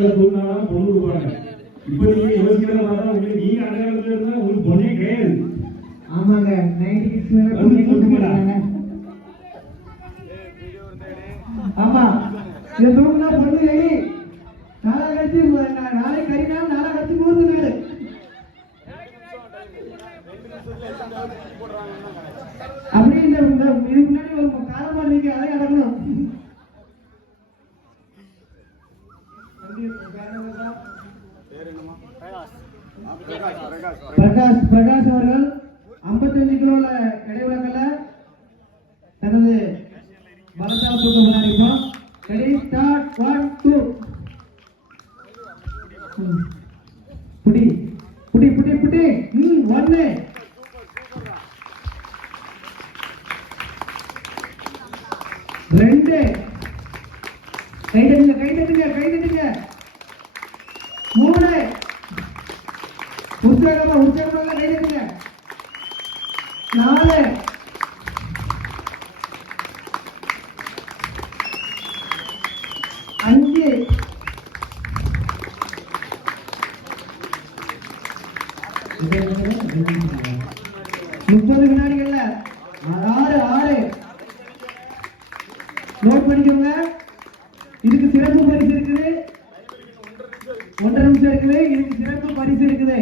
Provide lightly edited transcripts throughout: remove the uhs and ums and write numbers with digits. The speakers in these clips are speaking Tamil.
காலத்துல தூங்கினாலும் பொண்ணு கொடுப்பாங்க. இப்ப நீங்க யோசிக்கிறத பார்த்தா உங்களுக்கு நீங்க அந்த காலத்துல இருந்தா உங்களுக்கு பொண்ணே கிடையாது. ஆமாங்க 96 மேல பொண்ணு கொடுக்குறாங்க. ஆமா இது தூங்கினா பொண்ணு எலி நாளை கழிச்சு நாளை கறிநாள் நாளை கழிச்சு மூணு நாள் அப்படி இந்த இதுக்கு முன்னாடி ஒரு காலமா நீங்க அதை அடங்கணும். பிரகாஷ் அவர்கள் 55 கிலோல இடைவெளக்கல தனது பலத்தால் தூக்க போராடிப்போம். ரெடி ஸ்டார்ட் 1 2 புடி புடி புடி புடி 1 2 கை தட்டுங்க 3 உற்சாகமா கை தட்டுங்க 4 5 30 வினாடிகள்ல 6 நோட் பண்ணிக்கோங்க. இதுக்கு சிறப்பு பரிசு இருக்குது. 1.5 நிமிஷம் இருக்குது. இதுக்கு சிறப்பு பரிசு இருக்குது.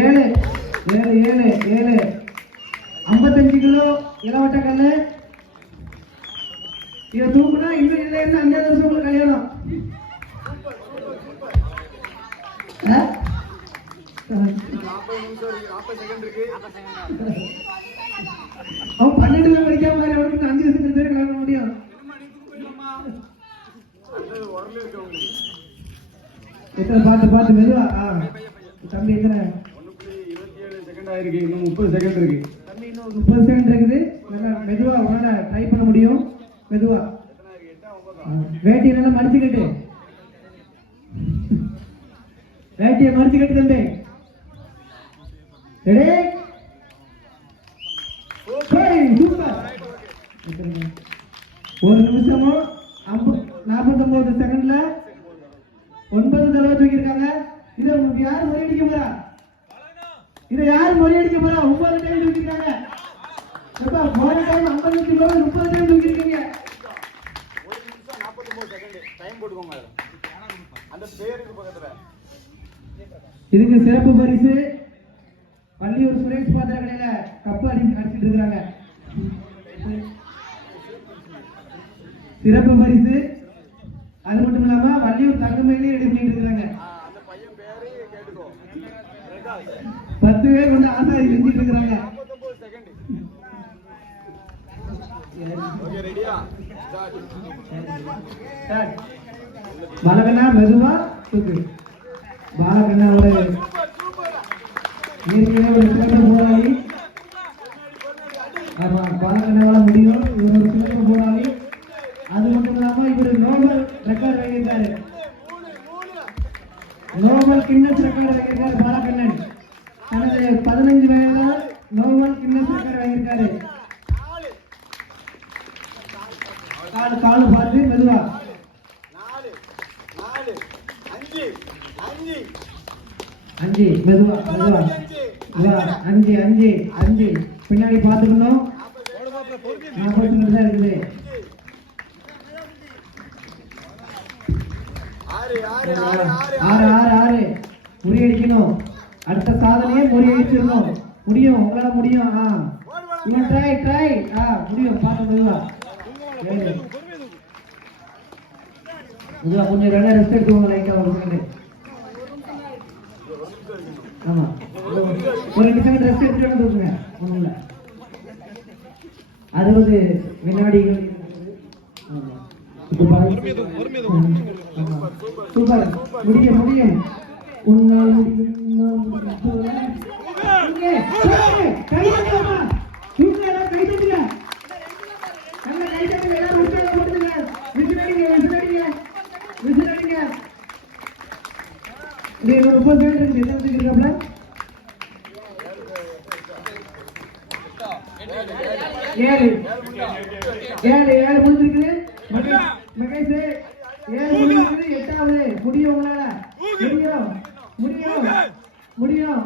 7 55 கிலோ இளவட்ட கல்லு. இதை தூக்குனா இன்னும் இல்லைன்னா 5 வருஷம் உங்களுக்கு கல்யாணம். அவன் 12 படிக்காம 5 வருஷத்துக்கு கல்யாண முடியும். எத்தனை பார்த்து மெதுவா தம்பி எத்தனை 27 செகண்ட் ஆயிருக்கு. இன்னும் 30 செகண்ட் இருக்கு தம்பி. இன்னும் 30 செகண்ட் இருக்குது. மெதுவா உங்களால ட்ரை பண்ண முடியும். மெதுவா வேட்டியை நல்லா மடிச்சுக்கிட்டு தம்பி. Ready super. 1 நிமிஷமும் 49 செகண்ட்ல 9 தடவை தூக்கியிருக்காங்க. இதை யார் முறியடிக்க போறா? 9 டைம் தூக்கிருக்காங்க. போன டைம் 50 கிலோ 30 டைம் தூக்கிருக்கீங்க. 1 நிமிஷம் 49 செகண்ட் டைம் போட்டுக்கோங்க. அந்த பேருக்கு பக்கத்துல இதுக்கு சிறப்பு பரிசு பள்ளியூர் சுரேஷ் பாத்திர கடையில கப்பு அடிச்சிட்டு இருக்காங்க. சிறப்பு பரிசு அது மட்டும் இல்லாம வள்ளியூர் தங்கமயிலையும் ரெடி பண்ணிட்டு இருக்காங்க. 10 பேர் வந்து ஆசாரி செஞ்சிட்டு இருக்காங்க. பாலகண்ணா மெதுவா தூக்கு. பாலகண்ணாவோட ஏற்கனவே ஒரு சிறந்த போராளி. ஆமா பாலகண்ணாவால முடியும். இவர் ஒரு சிறந்த போராளி. அது மட்டும் இல்லாம இவர் நோபல் ரெக்கார்ட் வாங்கியிருக்காரு. நோபல் கின்னஸ் ரெக்கார்ட் வாங்கியிருக்காரு பாலகண்ணன். தனது 15 வயதுல நோபல் கின்னஸ் ரெக்கார்ட் வாங்கியிருக்காரு. காலு பார்த்து மெதுவா 5 மெதுவா 5 பின்னாடி பார்த்துக்கணும். 40 நிமிஷம் தான் இருக்குது. 6 முறியடிக்கணும். அடுத்த சாதனையே முறியடிச்சிடணும். முடியும், உங்களால முடியும். இவன் ட்ரை முடியும். பார்த்து மெதுவா கொஞ்சம் ரெஸ்ட் எடுத்துக்கோங்க. லைட்டா ஆமா ஒரு 2 செகண்ட் ரெஸ்ட் எடுத்துட்டு தூக்குங்க. ஒண்ணும் இல்ல 60 வினாடிகள். சூப்பர் முடியும். உன்னால் முடியும். கை தட்டுங்க. ஏழு முடிஞ்சிருக்குது. மகேஷ் 7 முடிஞ்சிருக்குது. 8வது முடியும் உங்களால. முடியும் முடியும்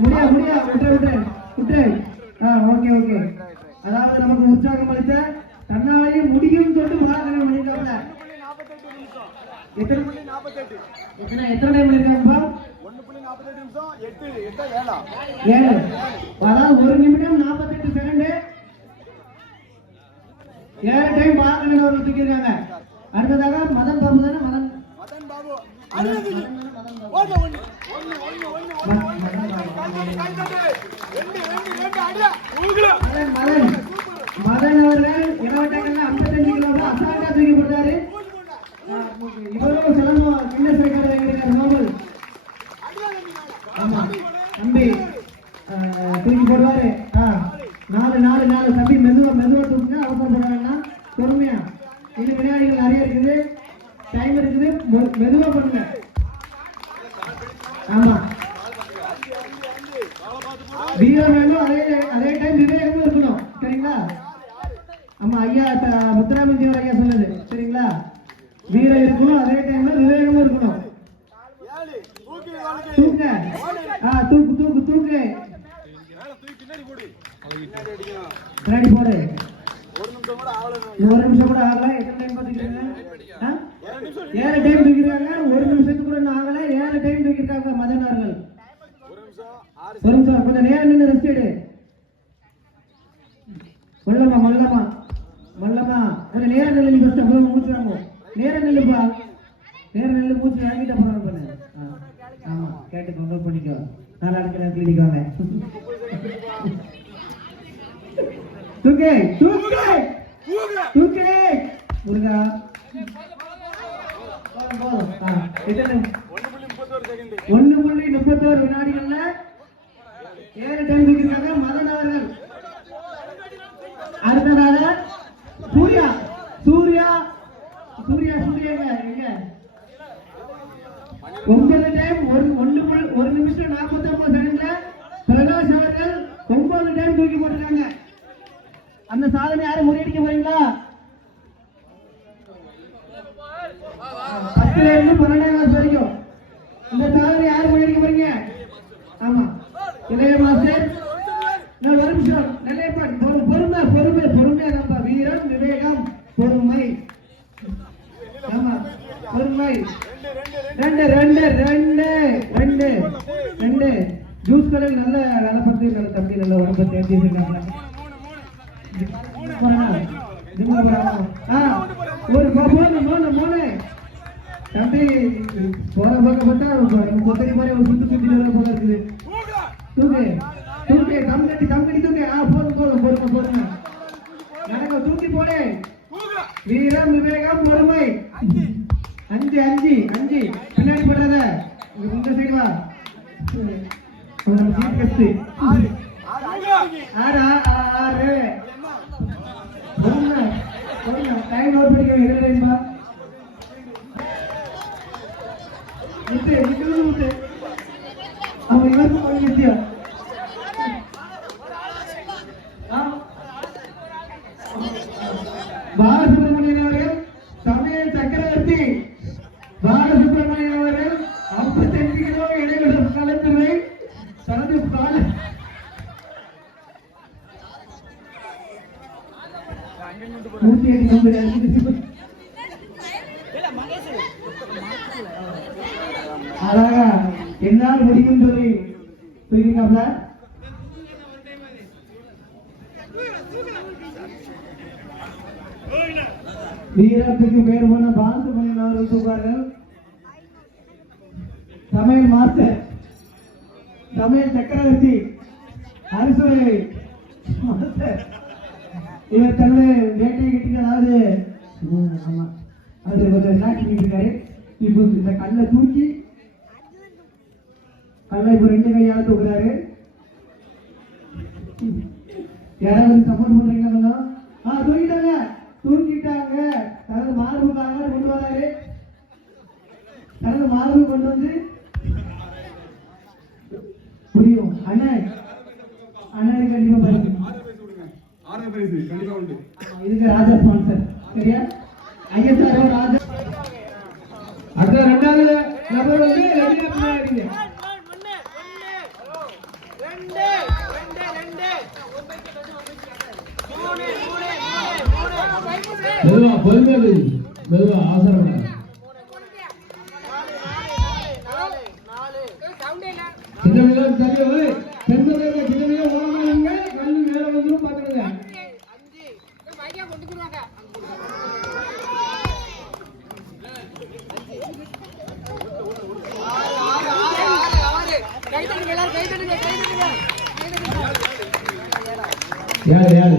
முடியும் விட்டு. Okay okay. அதாவது நமக்கு உற்சாகம் அளித்த தன்னாலையும் முடியும் சொல்லிட்டு உதாரணம் பண்ணிருக்காங்க. எத்தனை டைம் இருக்காங்கப்பா? 1.48 நிமிஷம் 8 7. அதாவது 1 நிமிடம் 48 செகண்ட் 7 டைம் பாகங்கள் அவர்கள் தூக்கியிருக்காங்க. அடுத்ததாக மதன் பாபு தானே? மதன் பாபு மதன் அவர்கள் 55 கிலோ அசால்ட்டா தூக்கி போட்டாரு. இவரும் சிலம்பம் கின்னஸ் ரெக்கார்ட் வாங்கியிருக்காரு நோபல். ஆமா தம்பி தூக்கி போடுவாரு. 4 தம்பி மெதுவா தூக்குங்க, அவசரப்பட வேண்டாம், பொறுமையா. இன்னும் விளையாடிகள் நிறைய இருக்குது, டைம் இருக்குது, மெதுவா பண்ணுங்க. ஆமா வீரம் வேணும், அதே டைம் விவேகமும் இருக்கணும். சரிங்களா? ஆமா ஐயா முத்துராமன் தேவர் ஐயா சொன்னது சரிங்களா? வீரம் இருக்கணும், அதே டைம்ல விவேகமும் இருக்கணும். தூக்கு தூக்கு தூக்கு பின்னாடி போடு. 1 நிமிஷம் கூட ஆகல. எத்தனை டைம் பாத்துக்கிறீங்க? 7 டைம் தூக்கிருக்காங்க. 1 நிமிஷத்துக்கு கூட ஆகல. 7 டைம் தூக்கிருக்காங்க மதனார்கள். 1 நிமிஷம் கொஞ்சம் நேரம் நின்று ரெஸ்ட் எடு. மல்லமா கொஞ்சம் நேரம் நில்லு. ஃபர்ஸ்ட் அப்புறம் மூச்சு வாங்க. நேரம் நில்லுப்பா, நேரம் நில்லு. மூச்சு வாங்கிட்டு அப்புறம் பண்ணு. ஆமா கேட்டு நோட் பண்ணிக்கோ. நல்லா இருக்கிற கிளினிக் வாங்க. தூக்கு முருகா. 1.31 வினாடிகள்ல 7 டைம் தூக்கிருக்காங்க மதன் அவர்கள். அடுத்ததாக சூர்யா எங்க 9 டைம் 1 நிமிஷம் 49 செகண்ட்ல பிரகாஷ் அவர்கள் 9 டைம் தூக்கி போட்டிருக்காங்க. அந்த சாதனை யாரும் முறியடிக்க போறீங்களா? 10ல இருந்து 12ஆம் கிளாஸ் வரைக்கும் இந்த சாதனை யாரும் முறியடிக்க போறீங்க? ஆமா இளைய மாஸ்டர். நான் ஒரு நிமிஷம் நிலைப்பாடு பொறுமையா நம்ம வீரம் விவேகம் பொறுமை. ஆமா பொறுமை. 2 ஜூஸ் கடையில் நல்ல வேலை பார்த்து நல்ல தம்பி நல்ல உடம்பை தேர்ச்சி இருக்காங்க. ஒரு மூணு தம்பி போற பக்கம் பார்த்தா கொத்தடி மாதிரி ஒரு சுத்தி போல இருக்குது. தூக்கு தம் கட்டி தூக்கு. போதும் பொறுமை நடக்க. தூக்கி போடு. வீரம் விவேகம் பொறுமை. 5 பின்னாடி போடாத. இந்த சைடு வா. டைம் நோட் பண்ணிக்க. எதிர்ப்பா விட்டு அவங்க இவருக்கும் கொஞ்சம் விஷயம். பாலசுப்ரமணியன் அவர்கள் சமையல் சக்கரவர்த்தி. பாலசுப்ரமணியன் அவர்கள் 55 கிலோ இடைவெளி கலந்துரை தனது அழகா என்னால் முடியும் சொல்லி தூக்கினாப்ல. வீரத்துக்கு பேர் போன பாலசுப்ரமணியன் அவர்கள் தூக்குவார்கள். சமையல் மாஸ்டர், சமையல் சக்கரவர்த்தி அரிசுரை மாஸ்டர். இவர் தன்னுடைய வேட்டையை கட்டிட்டு அதாவது ஆமா அது கொஞ்சம் ரிலாக்ஸ் பண்ணிட்டு இருக்காரு. இப்போ இந்த கல்லை தூக்கி கல்லை இப்போ 2 கையால தூக்குறாரு. யாராவது சப்போர்ட் பண்றீங்களா? தூக்கிட்டாங்க. தனது மார்புக்காக கொண்டு வராரு. தனது மார்பு கொண்டு வந்து முடியும். அண்ணே அண்ணனுக்கு கண்டிப்பா பரிசு. ஆறு பரிசு கண்டிப்பா உண்டு. இதுக்கு ராஜா ஸ்பான்சர். சரியா? ஐஎஸ்ஆர் ராஜா. அடுத்த ரெண்டாவது நபர் வந்து ரெடி ஆகுங்க. மெதுவா பொறுமையா மெதுவா அவசரம். சின்னவில சரியா பெண்கள் சின்னவில ஓடுங்க கல்லு மேல வந்து பாத்துங்க. யாரு யாரு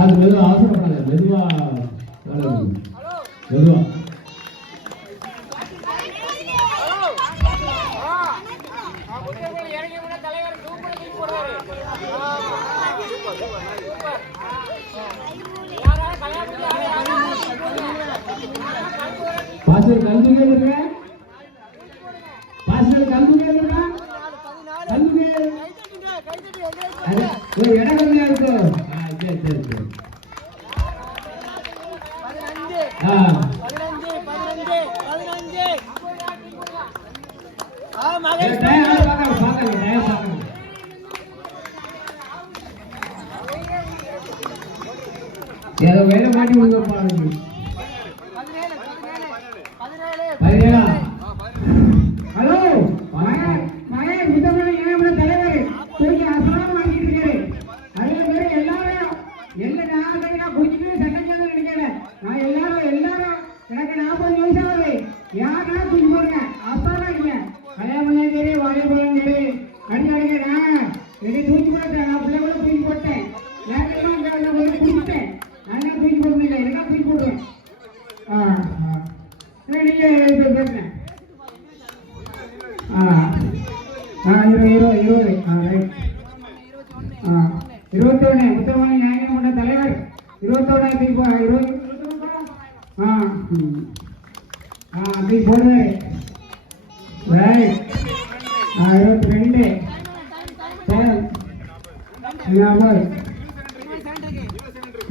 அது மெதுவா அவசரப்படாத மெதுவா மெதுவா பாஸ்டர் கல்விங்க இருக்க பாஸ்டர் கல்விங்க இருக்க கல்விங்க ஒரு இடம் கம்மியா இருக்கு. சரி சரி சரி. 15 ஏதோ வேலை மாட்டி விடுவாங்க. 17 ஹலோ மகன் முதல்வர் ஏன் தலைவர் தூக்கி அசலாம் வாங்கிட்டு இருக்காரு. அதே மாதிரி எல்லாரும் நான் குடிச்சிட்டு சட்டம் நினைக்கல. நான் எல்லாரும் எனக்கு 40 வயசு ஆகுது. யாருன்னா தூக்கி போடுங்க. அப்பாதான் இல்லைங்க கல்யாணம் சரி வாழைப்பழம் சரி அடிக்க என்னை தூக்கி போட்டேன். நான் பிள்ளை கூட தூக்கி போட்டேன். குடிச்சிட்டேன். நான் தூக்கி போடுறதில்லை. எனக்கா தூக்கி போடுவேன். நீங்க பேசுறேன். 20 21 முத்தமணி நாயகன் கொண்ட தலைவர் 21 போடுவாரு. 22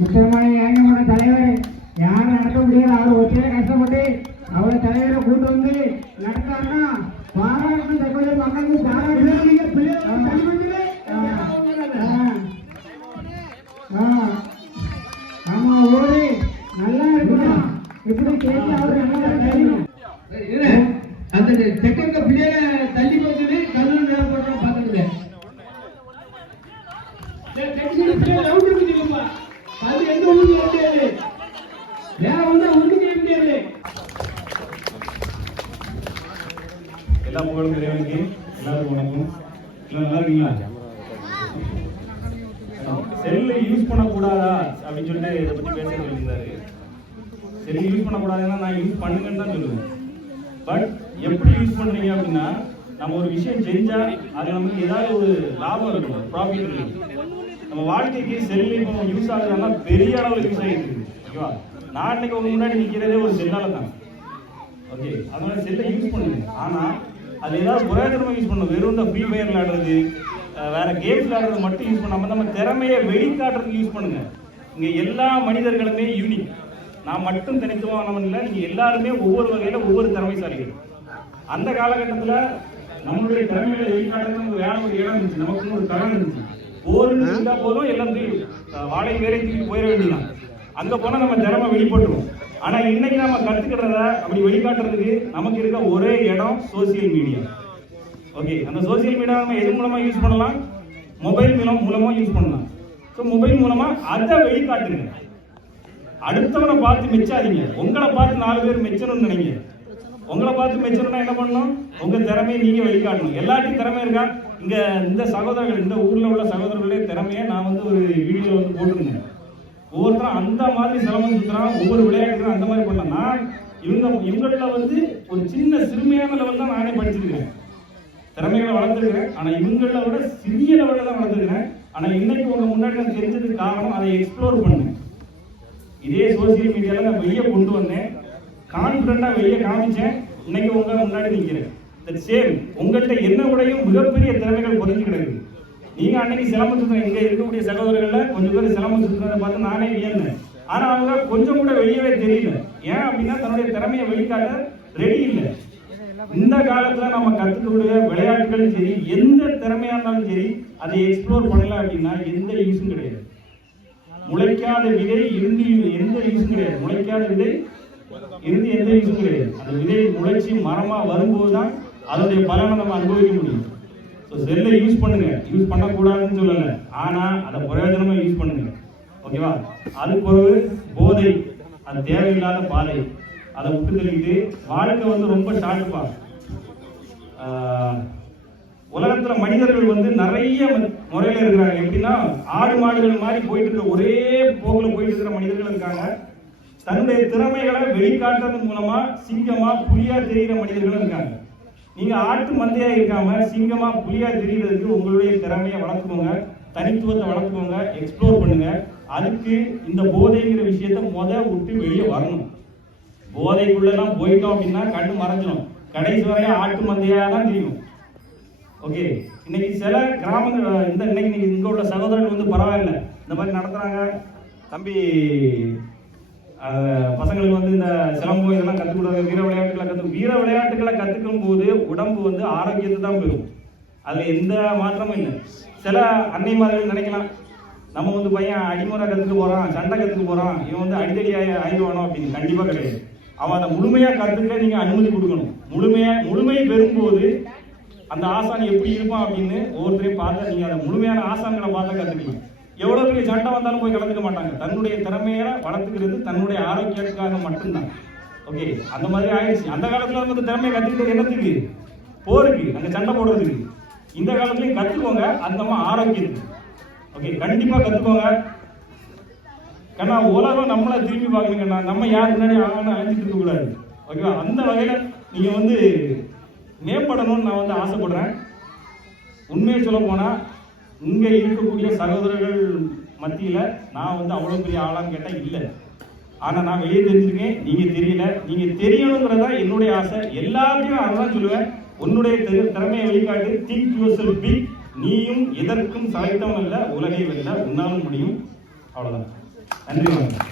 முத்தமணி நாயகன் கொண்ட தலைவர் யாரும் நடத்த முடியாது. அவர் ஒற்றைய கஷ்டப்பட்டு அவர் தலைவரை கூட்டு வந்து நடத்தாருன்னா பாராட்டு தகவல் மக்களுக்கு பாராட்டு. ஆமா ஓடி நல்லா இருக்கணும். இப்படி கேட்டு அவர் அந்த செகண்ட் பிள்ளைய தள்ளி போச்சு கல்லு நேரம் பார்த்ததுல அது எந்த ஊருக்கு முடியாது. வேற ஒண்ணு ஒண்ணுக்கு முடியாது. எல்லா புகழும் இறைவனுக்கு. எல்லாருக்கும் வணக்கம். எல்லாம் நல்லா இருக்கீங்களா? செல்லை யூஸ் பண்ணக்கூடாதா அப்படின்னு சொல்லிட்டு இதை பத்தி பேச சொல்லியிருந்தாரு. செல்லை யூஸ் பண்ணக்கூடாதுன்னா நான் யூஸ் பண்ணுங்கன்னு தான் சொல்லுவேன். பட் எப்படி யூஸ் பண்றீங்க அப்படின்னா நம்ம ஒரு விஷயம் செஞ்சா அது நமக்கு ஏதாவது ஒரு லாபம் இருக்கணும், ப்ராஃபிட் இருக்கணும். நம்ம வாழ்க்கைக்கு செல்லு இப்போ யூஸ் ஆகுதுன்னா பெரிய அளவில் யூஸ் ஆகிட்டு இருக்கு. ஓகேவா? நான் இன்னைக்கு உங்க முன்னாடி நிற்கிறதே ஒரு செல்லால தான். ஓகே, அதனால செல்லை யூஸ் பண்ணுங்க. ஆனா அது ஏதாவது புரோஜனமா யூஸ் பண்ணணும். வெறும் இந்த ஃப்ரீ ஃபயர் விளையாடுறது வேற கேம்ஸ் விளையாடுறது மட்டும் யூஸ் பண்ணாம நம்ம திறமையை வெளிக்காட்டுறதுக்கு யூஸ் பண்ணுங்க. இங்க எல்லா மனிதர்களுமே யூனிக். நான் மட்டும் தனித்துவமானவன் இல்லை. நீங்க எல்லாருமே ஒவ்வொரு வகையில ஒவ்வொரு திறமைசாலிகள். அந்த காலகட்டத்தில் நம்மளுடைய திறமைகளை வெளிக்காட்டுறது வேற ஒரு இடம் இருந்துச்சு. நமக்கு ஒரு தரம் இருந்துச்சு. போர்னு இருந்தா போதும் எல்லாம் வாழை வேலை தூக்கி போயிட வேண்டியதான். அங்க போனா நம்ம திறமை வெளிப்பட்டுரும். ஆனா இன்னைக்கு நம்ம கத்துக்கிறத அப்படி வெளிக்காட்டுறதுக்கு நமக்கு இருக்க ஒரே இடம் சோசியல் மீடியா. ஓகே, அந்த சோசியல் மீடியா நம்ம எது மூலமா யூஸ் பண்ணலாம்? மொபைல் மூலமா யூஸ் பண்ணலாம். ஸோ மொபைல் மூலமா அதை வெளிக்காட்டுங்க. அடுத்தவனை பார்த்து மெச்சாதீங்க. உங்களை பார்த்து 4 பேர் மெச்சணும்னு நினைங்க. உங்களை பார்த்து மெச்சணும்னா என்ன பண்ணணும்? உங்க திறமையை நீங்க வெளிக்காட்டணும். எல்லாருக்கும் திறமை இருக்கா? இங்க இந்த சகோதரர்கள், இந்த ஊர்ல உள்ள சகோதரர்களுடைய திறமையை நான் ஒரு வீடியோ போட்டிருந்தேன். ஒவ்வொருத்தரும் அந்த மாதிரி சிரமம் சுத்துறான். ஒவ்வொரு விளையாட்டுக்கும் அந்த மாதிரி பண்ணலாம். நான் இவங்கள வந்து ஒரு சின்ன சிறுமையான லெவல் தான் நானே படிச்சிருக்கேன், திறமைகளை வளர்த்துருக்கேன். ஆனா இவங்கள விட சிறிய லெவலில் தான் வளர்த்துருக்கேன். ஆனா இன்னைக்கு உங்க முன்னாடி நான் தெரிஞ்சதுக்கு காரணம் அதை எக்ஸ்ப்ளோர் பண்ணேன். இதே சோசியல் மீடியால நான் வெளியே கொண்டு வந்தேன், கான்பிடண்டா வெளியே காமிச்சேன், இன்னைக்கு உங்க முன்னாடி நிற்கிறேன். சேம் உங்கள்கிட்ட என்ன உடையும் மிகப்பெரிய திறமைகள் புரிஞ்சு கிடக்குது. நீங்க அன்னைக்கு சிலம்பம் சுத்தின இங்க இருக்கக்கூடிய சகோதரர்கள்ல கொஞ்சம் பேர் சிலம்பம் சுத்தினதை பார்த்து நானே வியந்தேன். ஆனா அவங்க கொஞ்சம் கூட வெளியவே தெரியல. ஏன் அப்படின்னா தன்னுடைய திறமையை வெளிக்காட்ட ரெடி இல்லை. இந்த காலத்துல நம்ம கத்துக்கூடிய விளையாட்டுகளும் சரி, எந்த திறமையா இருந்தாலும் சரி, அதை எக்ஸ்ப்ளோர் பண்ணல அப்படின்னா எந்த யூஸும் கிடையாது. முளைக்காத விதை இருந்து எந்த யூஸும் கிடையாது. முளைக்காத விதை இருந்து எந்த யூஸும் கிடையாது. அந்த விதை முளைச்சி மரமா வரும்போதுதான் அதனுடைய பலனை நம்ம அனுபவிக்க முடியும். செல்லை யூஸ் பண்ணுங்க, யூஸ் பண்ணக்கூடாதுன்னு சொல்லல, ஆனா அதை பிரயோஜனமா யூஸ் பண்ணுங்க. ஓகேவா? அதுக்கு பிறகு போதை, அது தேவையில்லாத பாதை, அதை விட்டு தள்ளிட்டு வாழ்க்கை வந்து ரொம்ப ஷார்ட்பா. உலகத்துல மனிதர்கள் வந்து நிறைய முறையில இருக்கிறாங்க. எப்படின்னா ஆடு மாடுகள் மாதிரி போயிட்டு இருக்க, ஒரே போக்குல போயிட்டு இருக்கிற மனிதர்கள் இருக்காங்க. தன்னுடைய திறமைகளை வெளிக்காட்டுறது மூலமா சிங்கமா புலியா தெரிகிற மனிதர்களும் இருக்காங்க. நீங்க ஆட்டு மந்தையா இருக்காம சிங்கமா புலியா தெரிகிறதுக்கு உங்களுடைய திறமையை வளர்த்துக்கோங்க, தனித்துவத்தை வளர்த்துக்கோங்க, எக்ஸ்ப்ளோர் பண்ணுங்க. அதுக்கு இந்த போதைங்கிற விஷயத்த விட்டு வெளியே வரணும். போதைக்குள்ளெல்லாம் போயிட்டோம் அப்படின்னா கண்ணு மறைஞ்சிடும், கடைசி வரையும் ஆட்டு மந்தையா தான் தெரியும். ஓகே, இன்னைக்கு சில கிராமங்கள் இன்னைக்கு இங்க உள்ள சகோதரர்கள் வந்து பரவாயில்ல, இந்த மாதிரி நடத்துறாங்க. தம்பி பசங்களுக்கு வந்து இந்த சிலம்பு இதெல்லாம் கற்றுக் கொடுக்குறாங்க, வீர விளையாட்டுகளை கற்றுக்கும் போது உடம்பு வந்து ஆரோக்கியத்தை தான் பெறும். அதுல எந்த மாற்றமும் இல்லை. சில அன்னைமார்கள் நினைக்கலாம், நம்ம வந்து பையன் அடிமுறை கற்றுட்டு போறான், சண்டை கற்றுட்டு போறான், இவன் வந்து அடிக்கடி ஆயிடுவானோ அப்படின்னு. கண்டிப்பா கிடையாது. அவன் அதை முழுமையா கற்றுக்க நீங்க அனுமதி கொடுக்கணும். முழுமை பெறும்போது அந்த ஆசான் எப்படி இருப்பான் அப்படின்னு ஒவ்வொருத்தரையும் பார்த்தா நீங்க அந்த முழுமையான ஆசான்களை பார்த்தா கற்றுக்கலாம். எவ்வளவு பெரிய சண்டை வந்தாலும் போய் கலந்துக்க மாட்டாங்க. தன்னுடைய திறமையை வளர்த்துக்கிறது தன்னுடைய ஆரோக்கியத்துக்காக மட்டும்தான். ஓகே, அந்த மாதிரி ஆயிடுச்சு. அந்த காலத்துல வந்து திறமையை கத்துக்கிட்டு என்னத்துக்கு? போருக்கு, அங்க சண்டை போடுறதுக்கு. இந்த காலத்துலயும் கத்துக்கோங்க, அந்த ஆரோக்கியத்துக்கு. ஓகே, கண்டிப்பா கத்துக்கோங்க. ஏன்னா உலகம் நம்மளை திரும்பி பார்க்கணுங்கன்னா நம்ம யாருக்கு முன்னாடி ஆகணும் அழைச்சிட்டு இருக்க கூடாது. ஓகேவா? அந்த வகையில நீங்க வந்து மேம்படணும்னு நான் வந்து ஆசைப்படுறேன். உண்மையை சொல்ல போனா இங்க இருக்கக்கூடிய சகோதரர்கள் மத்தியில நான் வந்து அவ்வளவு பெரிய ஆளான்னு கேட்டா இல்லை. ஆனா நான் வெளியே தெரிஞ்சிருக்கேன், நீங்க தெரியல. நீங்க தெரியணுங்கிறதா என்னுடைய ஆசை. எல்லாத்தையும் அதான் சொல்லுவேன், உன்னுடைய திறமையை வெளிக்காட்டு. Think yourself big. நீயும் எதற்கும் சளைத்தவன் அல்ல, உலகை வெல்ல உன்னாலும் முடியும். அவ்வளவுதான். நன்றி, வணக்கம்.